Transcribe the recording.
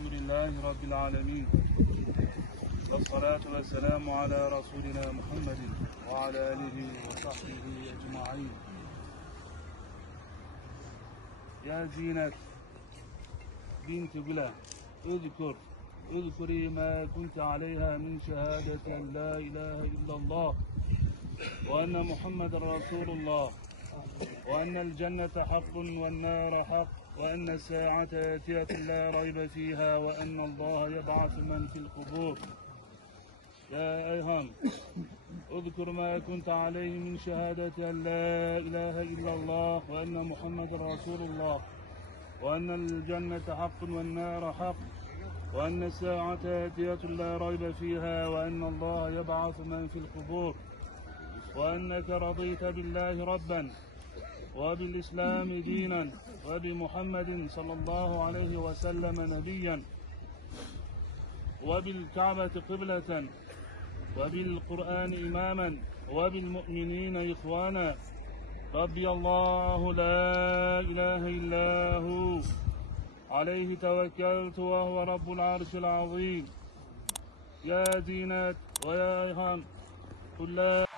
الحمد لله رب العالمين، والصلاة والسلام على رسولنا محمد وعلى آله وصحبه أجمعين. يا زينة بنت بلا اذكري ما كنت عليها من شهادة أن لا إله إلا الله وأن محمد رسول الله وأن الجنة حق والنار حق وأن الساعة آتية لا ريب فيها وأن الله يبعث من في القبور. يا أيهام اذكر ما كنت عليه من شهادة أن لا إله إلا الله وأن محمد رسول الله وأن الجنة حق والنار حق وأن الساعة آتية لا ريب فيها وأن الله يبعث من في القبور، وأنك رضيت بالله ربا وبالإسلام دينا وبمحمد صلى الله عليه وسلم نبيا وبالكعبة قبلة وبالقرآن إماما وبالمؤمنين إخوانا. ربي الله لا إله إلا هو عليه توكلت وهو رب العرش العظيم. يا زينات ويا أيهام قل لا